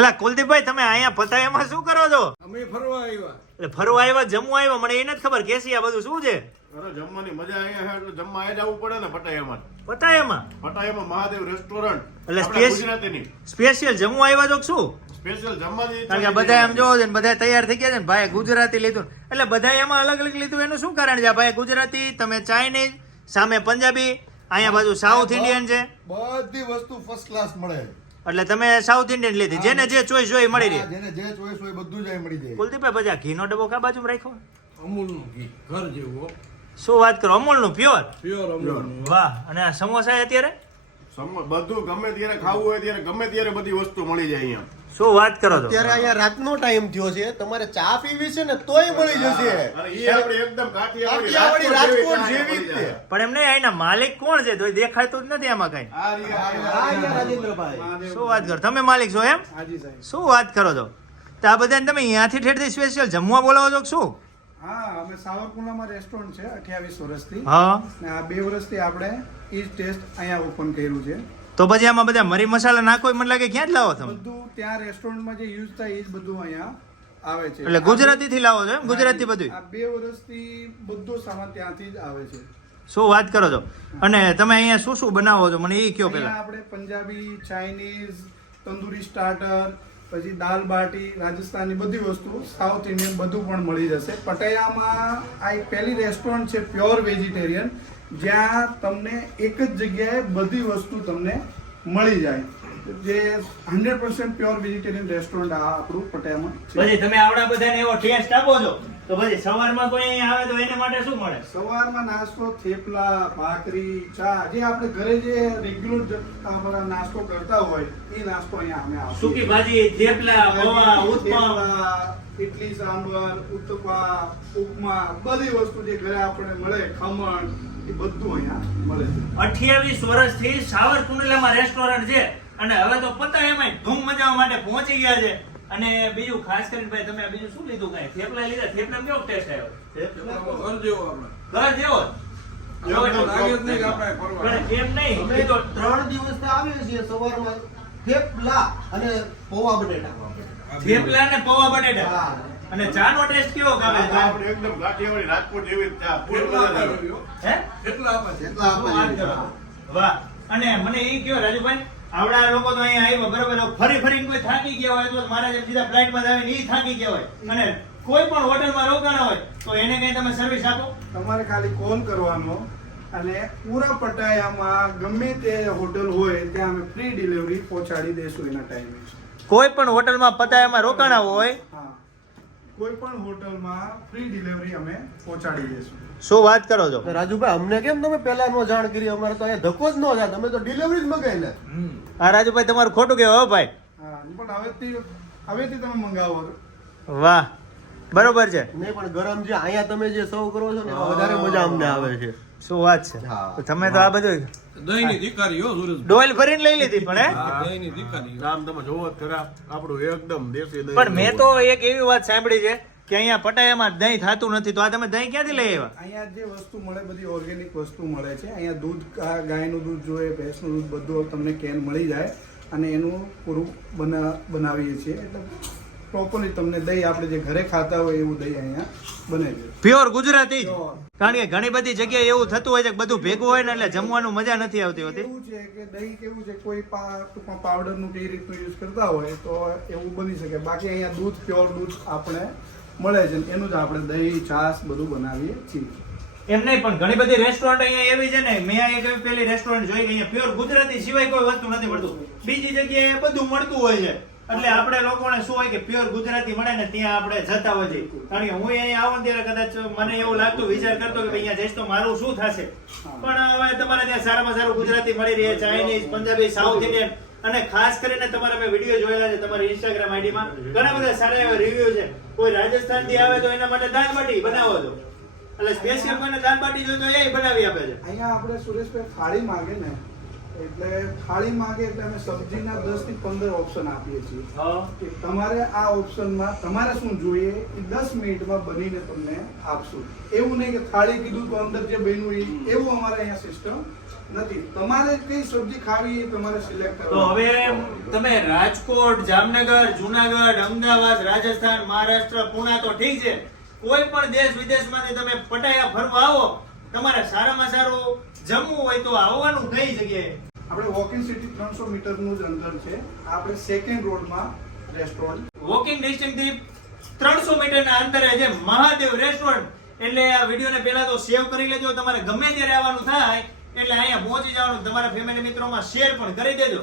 એલા કુલદીપભાઈ તમે અહીંયા પતાયામાં શું કરો છો? અમે ફરવા આવ્યા. એટલે ફરવા આવ્યા જમવા આવ્યા મને એ નથી ખબર કેસી આ બધું શું છે? અરે જમવાની મજા અહીંયા છે એટલે જમવા આવી જવું પડે ને પટાયામાં. પટાયામાં? પટાયામાં મહાદેવ રેસ્ટોરન્ટ એટલે સ્પેશિયલ સ્પેશિયલ જમવા આવ્યા છો શું? સ્પેશિયલ જમવાની કારણ કે બધા એમ જોવો છે બધા તૈયાર થઈ ગયા છે ને ભાઈ ગુજરાતી લીધું એટલે બધા એમાં અલગ અલગ લીધું એનું શું કારણ છે? ભાઈ ગુજરાતી તમે ચાઇનીઝ સામે પંજાબી અહીંયા બાજુ સાઉથ ઇન્ડિયન છે. બધી વસ્તુ ફર્સ્ટ ક્લાસ મળે. એટલે તમે સાઉથ ઇન્ડિયન લીધી. જેને જે ચોઈસ હોય મળી રહે. જેને જે ચોઈસ હોય બધું જ મળી જાય. કુલદીપભાઈ પછી ઘીનો ડબ્બો કા બાજુ રાખ્યો? અમૂલનું ઘી ઘર જેવું. શું વાત કરો? અમૂલનું પ્યોર પ્યોર અમૂલ વાહ. અને આ સમોસા અત્યારે? બધું ગમે ત્યારે ખાવું હોય ત્યારે ગમે ત્યારે બધી વસ્તુ મળી જાય અહીંયા. શું વાત કરો છો? અત્યારે અહીંયા રાતનો ટાઈમ થયો છે તમારે ચા પીવી છે ને તોય મળી જશે. અને એ આપણે એકદમ કાઠિયાવાડી રાજકોટ રાજકોટ જેવી જ. જાય. પણ એમને અહીંના માલિક કોણ છે? તો દેખાતું જ નથી આમાં કઈ. રાજેન્દ્રભાઈ. શું વાત કરો? તમે માલિક છો એમ? હાજી સાહેબ. શું વાત કરો છો? તો આ બધાને તમે અહીંયાથી ઠેઠથી સ્પેશિયલ જમવા બોલાવો છો શું? હા અમે સાવરકુંડલામાં રેસ્ટોરન્ટ છે અઠ્યાવીસ વર્ષથી. હા. આ બે વર્ષથી આપણે ઈ ટેસ્ટ અહીંયા ઓપન કર્યું છે. તો પછી આમાં બધા મરી મસાલા નાખો એ મને લાગે ક્યાં જ લાવો તમે? બધું ત્યાં રેસ્ટોરન્ટમાં જે યુઝ થાય એ જ બધું અહીંયા આવે છે. એટલે ગુજરાતી થી લાવો છો એમ? ગુજરાતી બધું આ બે વર્ષથી બધો સામાન ત્યાંથી જ આવે છે. શું વાત કરો છો? અને તમે અહીંયા શું શું બનાવો છો? મને એ કયો પેલા આપણે પંજાબી ચાઇનીઝ તંદુરી સ્ટાર્ટર પછી દાલ બાટી રાજસ્થાની બધી વસ્તુ સાઉથ ઇન્ડિયન બધું પણ મળી જશે. પટાયામાં આ એક પહેલી રેસ્ટોરન્ટ છે પ્યોર વેજીટેરિયન જ્યાં તમને એક જ જગ્યાએ બધી વસ્તુ તમને મળી જાય. જે hundred percent pure vegetarian restaurant આ આપણું પટેલમાં પછી તમે આવડા બધાને એવો ટેસ્ટ આપો છો તો પછી સવારમાં કોઈ આવે તો એને માટે શું મળે? સવારમાં નાસ્તો થેપલા ભાખરી ચા જે આપણે ઘરે જે રેગ્યુલર નાસ્તો કરતા હોય એ નાસ્તો અહીંયા અમે આપીએ સૂકી ભાજી થેપલા પૌવા ઉત્તપમ. ઇડલી સાંભર ઉત્તપા ઉપમા બધી વસ્તુ જે ઘરે આપણે મળે ખમણ એ બધું અહીંયા મળે છે. અઠ્યાવીસ વર્ષથી સાવરકુંડલામાં રેસ્ટોરન્ટ છે. અને હવે તો પતા એમાં ધૂમ મજાવા માટે પહોંચી ગયા છે. અને બીજું ખાસ કરીને ભાઈ તમે બીજું શું લીધું કાંઈ? થેપલા લીધા? થેપલા કેવો ટેસ્ટ આવ્યો? ઘર જેવો આપણે. ઘર જેવો જ. એકદમ લાગે જ નહીં કે આપણે ફરવા. પણ એમ નહીં. અમે તો ત્રણ દિવસ આવીએ છીએ સવારમાં. થેપલા અને પૌવા બટેટા. થેપલા ને પૌવા બટેટા? હા. અને ચા નો ટેસ્ટ કેવો આ આપણે એકદમ કાઠિયાવાડી રાજકોટ જેવી ચા ફૂલ મજા હે? કેટલા આપે છે. એટલા આપે વાહ. અને મને એ કયો રાજુભાઈ આવડા લોકો તો અહીંયા આવ્યો બરોબર ફરી ફરી કોઈ થાકી ગયા હોય તો મારા જેમ સીધા ફ્લાઇટમાં આવે ઈ થાકી ગયા હોય. અને કોઈ પણ હોટલમાં રોકાણા હોય તો એને કઈ તમે સર્વિસ આપો? તમારે ખાલી કોલ કરવાનો અને પૂરા પટાયામાં ગમે તે હોટલ હોય ત્યાં અમે ફ્રી ડિલિવરી પહોંચાડી દઈશું એના ટાઈમે કોઈ પણ હોટલમાં પતાયામાં રોકાણા હોય હા. કોઈ પણ હોટલમાં ફ્રી ડિલિવરી અમે પહોંચાડી દઈશું શું વાત કરો છો? રાજુભાઈ અમને કેમ તમે પહેલા નો જાણ કરી? અમારે તો અહીંયા ધક્કો જ ન થાય. તમે તો ડિલિવરી જ મંગાવી લે હા આ રાજુભાઈ તમારું ખોટું કહેવાય હો ભાઈ. હા પણ હવેથી હવેથી તમે મંગાવો વાહ બરોબર છે. નહીં પણ ગરમ જે અહીંયા તમે જે સર્વ કરો છો ને વધારે મજા અમને આવે છે. શું વાત છે? તો તમે તો આ બધું દહીંની દીકરી હો સુરેશ ડોલ ભરીને લઈ લીધી પણ હે? દહીંની દીકરી. આમ તમે જોવો ખરા. આપણું એકદમ દેશી દહીં પણ મેં તો એક એવી વાત સાંભળી છે કે અહીંયા પટાયામાં દહીં થતું નથી તો આ તમે દહીં ક્યાંથી લઈ આવ્યા? અહીંયા જે વસ્તુ મળે બધી ઓર્ગેનિક વસ્તુ મળે છે. અહીંયા દૂધ ગાયનું દૂધ જોઈએ ભેંસનું દૂધ બધું તમને કેન મળી જાય. અને એનું પૂરું બના બનાવીએ છીએ. એટલે પ્રોપરલી તમને દહીં આપણે જે ઘરે ખાતા હોય એવું દહીં અહીંયા બને પ્યોર ગુજરાતી કારણ કે ઘણી બધી જગ્યાએ એવું થતું હોય છે કે બધું ભેગું હોય ને એટલે જમવાનું મજા નથી આવતી હોતી. એવું છે કે દહીં કેવું છે કોઈ ટૂંકમાં પાવડરનું કઈ રીતનું યુઝ કરતા હોય તો એવું બની શકે. બાકી અહીંયા દૂધ પ્યોર દૂધ આપણે મળે છે એનું જ આપણે દહીં છાશ બધું બનાવીએ છીએ. એમ નહીં પણ ઘણી બધી રેસ્ટોરન્ટ અહીંયા એવી છે ને મેં એક એવી પેલી રેસ્ટોરન્ટ જોઈ કે અહીંયા પ્યોર ગુજરાતી સિવાય કોઈ વસ્તુ નથી મળતું. બીજી જગ્યાએ બધું મળતું હોય છે. એટલે આપણે લોકોને શું હોય કે પ્યોર ગુજરાતી મળે ને ત્યાં આપણે જતા છે કારણ કે હું અહીંયા આવું ત્યારે કદાચ મને એવું લાગતું વિચાર કરતો કે અહીંયા જઈશ તો મારું શું થશે? પણ હવે તમારે ત્યાં સારામાં સારું ગુજરાતી મળી રહે ચાઇનીઝ પંજાબી સાઉથ ઇન્ડિયન અને ખાસ કરીને તમારા મેં વીડિયો જોયેલા છે તમારી ઇન્સ્ટાગ્રામ આઈડીમાં ઘણા બધા સારા એવા રિવ્યુ છે. કોઈ રાજસ્થાનથી આવે તો એના માટે દાળ બાટી બનાવો છો. એટલે સ્પેશિયલ કોઈને દાળ બાટી જોઈએ તો એ બનાવી આપે છે. અહીંયા આપણે સુરેશભાઈ થાળી માંગે ને એટલે થાળી માંગે એટલે અમે સબ્જીના દસથી પંદર ઓપ્શન આપીએ છીએ. કે તમારે આ ઓપ્શનમાં તમારે શું જોઈએ એ દસ મિનિટમાં બનીને તમને આપશું. એવું નહીં કે થાળી કીધું તો અંદર જે બન્યું એ એવું અમારે અહીંયા સિસ્ટમ નથી. તમારે કઈ સબ્જી ખાવી એ તમારે સિલેક્ટ તો હવે તમે રાજકોટ જામનગર જુનાગઢ અમદાવાદ રાજસ્થાન મહારાષ્ટ્ર પુણા તો ઠીક છે. કોઈ પણ દેશ વિદેશમાંથી તમે પટાયા ફરવા આવો તમારે સારામાં સારું જમવું હોય તો આવવાનું કઈ જગ્યાએ? વોકિંગ સિટી ત્રણસો મીટરનું જ અંતર છે. આપણે સેકન્ડ રોડમાં રેસ્ટોરન્ટ વોકિંગ ડિસ્ટન્સથી ત્રણસો મીટરના અંતરે છે મહાદેવ રેસ્ટોરન્ટ એટલે આ વિડીયોને પહેલા તો સેવ કરી લેજો. તમારે ગમે ત્યારે આવવાનું થાય, એટલે અહીંયા પહોંચી જવાનું. તમારા ફેમિલી મિત્રોમાં શેર પણ કરી દેજો.